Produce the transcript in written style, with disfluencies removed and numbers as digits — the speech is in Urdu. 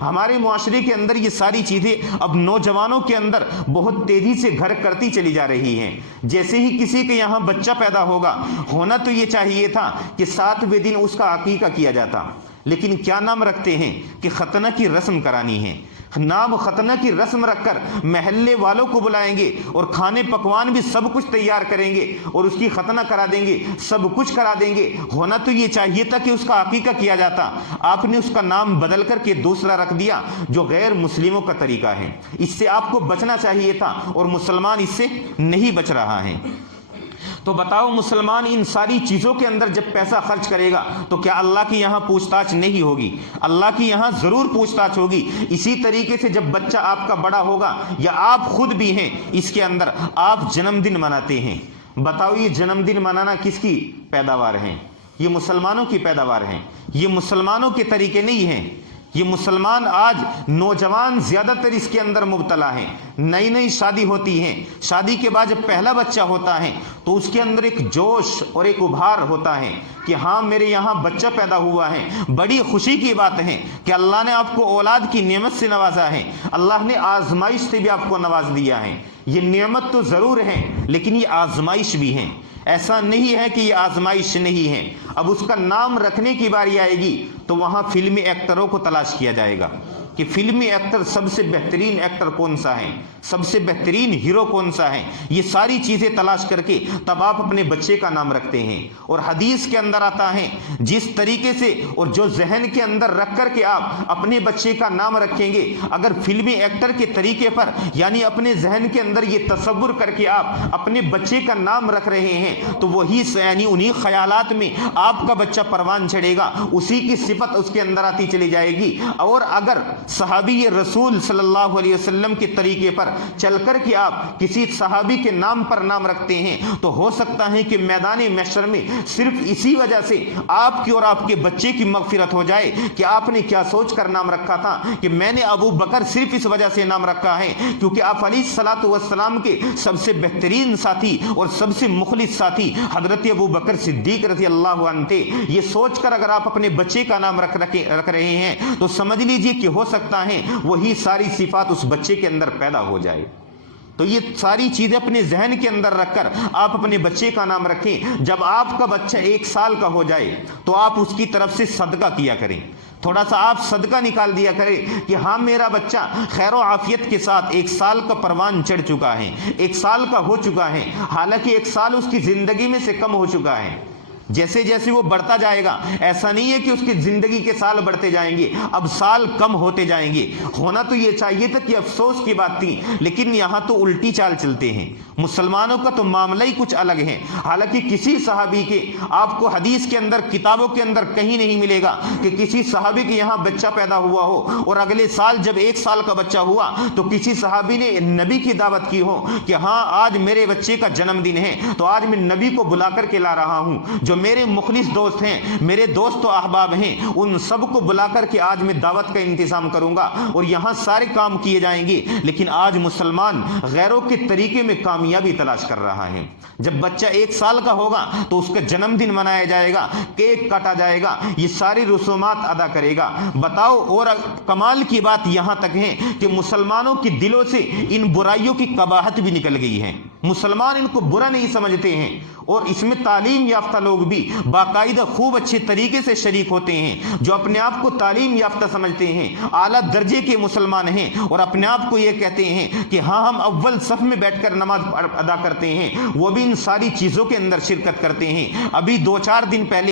ہمارے معاشرے کے اندر یہ ساری چیزیں اب نوجوانوں کے اندر بہت تیزی سے گھر کرتی چلی جا رہی ہیں۔ جیسے ہی کسی کے یہاں بچہ پیدا ہونا تو یہ چاہیے تھا کہ 7ویں دن اس کا عقیقہ کیا جاتا، لیکن کیا نام رکھتے ہیں کہ ختنہ کی رسم کرانی ہے۔ نام ختنہ کی رسم رکھ کر محلے والوں کو بلائیں گے اور کھانے پکوان بھی سب کچھ تیار کریں گے اور اس کی ختنہ کرا دیں گے، سب کچھ کرا دیں گے۔ ہونا تو یہ چاہیے تھا کہ اس کا عقیقہ کیا جاتا، آپ نے اس کا نام بدل کر کے دوسرا رکھ دیا جو غیر مسلموں کا طریقہ ہے۔ اس سے آپ کو بچنا چاہیے تھا اور مسلمان اس سے نہیں بچ رہا ہے۔ تو بتاؤ مسلمان ان ساری چیزوں کے اندر جب پیسہ خرچ کرے گا تو کیا اللہ کی یہاں پوچھ تاچھ نہیں ہوگی؟ اللہ کی یہاں ضرور پوچھ تاچھ ہوگی۔ اسی طریقے سے جب بچہ آپ کا بڑا ہوگا یا آپ خود بھی ہیں اس کے اندر آپ جنم دن مناتے ہیں، بتاؤ یہ جنم دن منانا کس کی پیداوار ہے؟ یہ مسلمانوں کی پیداوار ہے، یہ مسلمانوں کے طریقے نہیں ہیں۔ یہ مسلمان آج نوجوان زیادہ تر اس کے اندر مبتلا ہیں۔ نئی نئی شادی ہوتی ہے، شادی کے بعد جب پہلا بچہ ہوتا ہے تو اس کے اندر ایک جوش اور ایک ابھار ہوتا ہے کہ ہاں میرے یہاں بچہ پیدا ہوا ہے، بڑی خوشی کی بات ہے کہ اللہ نے آپ کو اولاد کی نعمت سے نوازا ہے، اللہ نے آزمائش سے بھی آپ کو نواز دیا ہے۔ یہ نعمت تو ضرور ہے لیکن یہ آزمائش بھی ہے، ایسا نہیں ہے کہ یہ آزمائش نہیں ہے۔ اب اس کا نام رکھنے کی باری آئے گی تو وہاں فلمی ایکٹروں کو تلاش کیا جائے گا کہ فلمی ایکٹر سب سے بہترین ایکٹر کون سا ہے، سب سے بہترین ہیرو کون سا ہے، یہ ساری چیزیں تلاش کر کے تب آپ اپنے بچے کا نام رکھتے ہیں۔ اور حدیث کے اندر آتا ہے جس طریقے سے اور جو ذہن کے اندر رکھ کر کے آپ اپنے بچے کا نام رکھیں گے، اگر فلمی ایکٹر کے طریقے پر یعنی اپنے ذہن کے اندر یہ تصور کر کے آپ اپنے بچے کا نام رکھ رہے ہیں تو وہی یعنی انہی خیالات میں آپ کا بچہ پروان چڑھے گا، اسی کی صفت اس کے اندر آتی چلی جائے گی۔ اور اگر صحابی رسول صلی اللہ علیہ وسلم کے طریقے پر چل کر کے آپ کسی صحابی کے نام پر نام رکھتے ہیں تو ہو سکتا ہے کہ میدان محشر میں صرف اسی وجہ سے آپ کی اور آپ کے بچے کی مغفرت ہو جائے کہ آپ نے کیا سوچ کر نام رکھا تھا کہ میں نے ابو بکر صرف اس وجہ سے نام رکھا ہے کیونکہ آپ علیہ الصلوۃ والسلام کے سب سے بہترین ساتھی اور سب سے مخلص ساتھی حضرت ابو بکر صدیق رضی اللہ عنہ تھے۔ یہ سوچ کر اگر آپ اپنے بچے کا نام رکھ رہے ہیں تو سمجھ لیجئے کہ ہو سکتا ہے وہی ساری صفات اس بچے کے اندر پیدا ہو جائے۔ تو یہ ساری چیزیں اپنے ذہن کے اندر رکھ کر آپ اپنے بچے کا نام رکھیں۔ جب آپ کا بچہ 1 سال کا ہو جائے تو آپ اس کی طرف سے صدقہ کیا کریں، تھوڑا سا آپ صدقہ نکال دیا کریں کہ ہاں میرا بچہ خیر و عافیت کے ساتھ 1 سال کا پروان چڑھ چکا ہے، 1 سال کا ہو چکا ہے، حالانکہ 1 سال اس کی زندگی میں سے کم ہو چکا ہے۔ جیسے جیسے وہ بڑھتا جائے گا ایسا نہیں ہے کہ اس کی زندگی کے سال بڑھتے جائیں گے، اب سال کم ہوتے جائیں گے۔ ہونا تو یہ چاہیے تھا کہ افسوس کی بات تھی، لیکن یہاں تو الٹی چال چلتے ہیں۔ مسلمانوں کا تو معاملہ ہی کچھ الگ ہے۔ حالانکہ کسی صحابی کے آپ کو حدیث کے اندر کتابوں کے اندر کہیں نہیں ملے گا کہ کسی صحابی کے یہاں بچہ پیدا ہوا ہو اور اگلے سال جب 1 سال کا بچہ ہوا تو کسی صحابی نے نبی کی دعوت کی ہو کہ ہاں آج میرے بچے کا جنم دن ہے تو آج میں نبی کو بلا کر کے لا رہا ہوں، جو میرے مخلص دوست ہیں، میرے دوست و احباب ہیں، ان سب کو بلا کر کے آج میں دعوت کا انتظام کروں گا اور یہاں سارے کام کیے جائیں گے۔ لیکن آج مسلمان غیروں کے طریقے میں کامیابی تلاش کر رہا ہے۔ جب بچہ 1 سال کا ہوگا تو اس کا جنم دن منایا جائے گا، کیک کاٹا جائے گا، یہ ساری رسومات ادا کرے گا۔ بتاؤ، اور کمال کی بات یہاں تک ہے کہ مسلمانوں کے دلوں سے ان برائیوں کی قباحت بھی نکل گئی ہے۔ مسلمان ان کو برا نہیں سمجھتے ہیں اور اس میں تعلیم یافتہ لوگ بھی باقاعدہ خوب اچھے طریقے سے شریک ہوتے ہیں، جو اپنے آپ کو تعلیم یافتہ سمجھتے ہیں، اعلیٰ درجے کے مسلمان ہیں اور اپنے آپ کو یہ کہتے ہیں کہ ہاں ہم اول صف میں بیٹھ کر نماز ادا کرتے ہیں، وہ بھی ان ساری چیزوں کے اندر شرکت کرتے ہیں۔ ابھی 2-4 دن پہلے